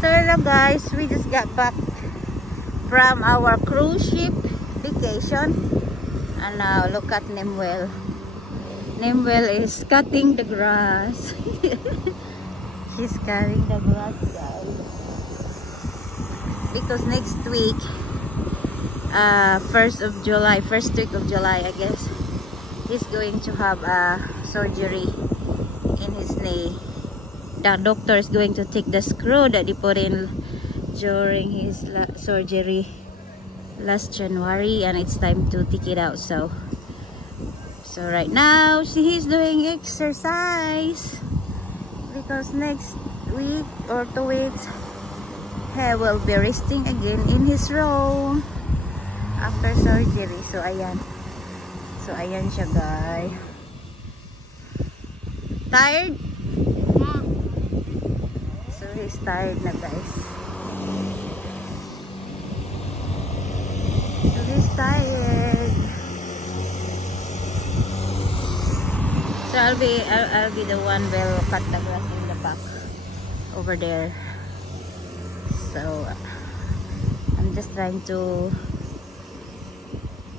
So hello guys, we just got back from our cruise ship vacation, and now look at Nimwell. Nimwell is cutting the grass. She's cutting the grass, guys, because next week, first week of July, I guess, he's going to have a surgery in his knee. The doctor is going to take the screw that he put in during his surgery last January, and it's time to take it out. So right now he's doing exercise, because next week or 2 weeks he will be resting again in his room after surgery. So ayan siya, guys. Tired? So he's tired na, guys. So he's tired. So I'll be the one will cut the grass in the back over there. So I'm just trying to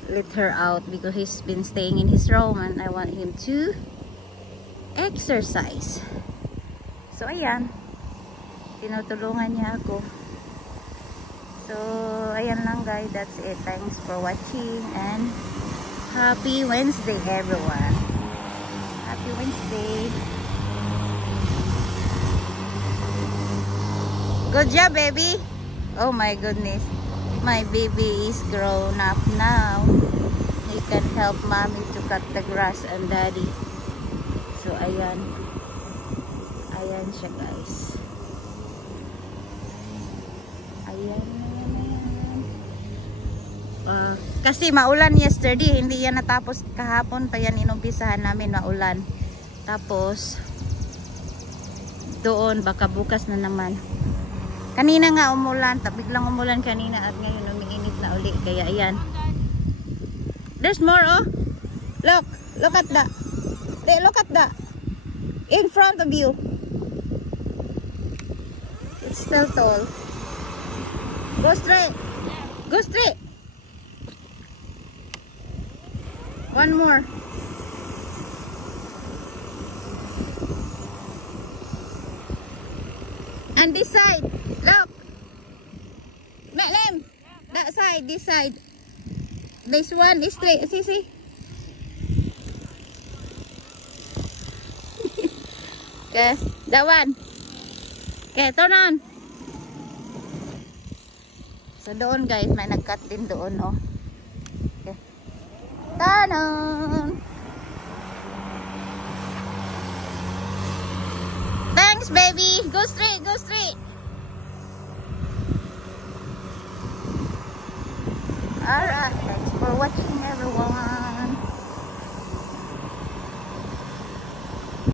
let her out because he's been staying in his room and I want him to exercise. So ayan, tinutulungan niya ako. So ayan lang, guys, that's it. Thanks for watching and happy Wednesday, everyone. Happy Wednesday. Good job, baby. Oh my goodness, my baby is grown up now. He can help mommy to cut the grass and daddy. So ayan siya, guys. Ayan. Kasi maulan yesterday, hindi yan natapos kahapon pa yan, inumpisahan namin, maulan. Tapos doon baka bukas na naman. Kanina nga umulan, biglang umulan kanina at ngayon umiinit na uli. Kaya ayan. There's more, oh. Look at that. Look at that. In front of you. It's still tall. Go straight. Go straight. One more. And this side. Look. Matlem. That side, this side. This one is straight. See? Okay, that one. Okay, turn on. So doon, guys, may nag-cut din doon, oh. Okay. Turn on. Thanks, baby. Go straight, go straight. Alright, thanks for watching, everyone.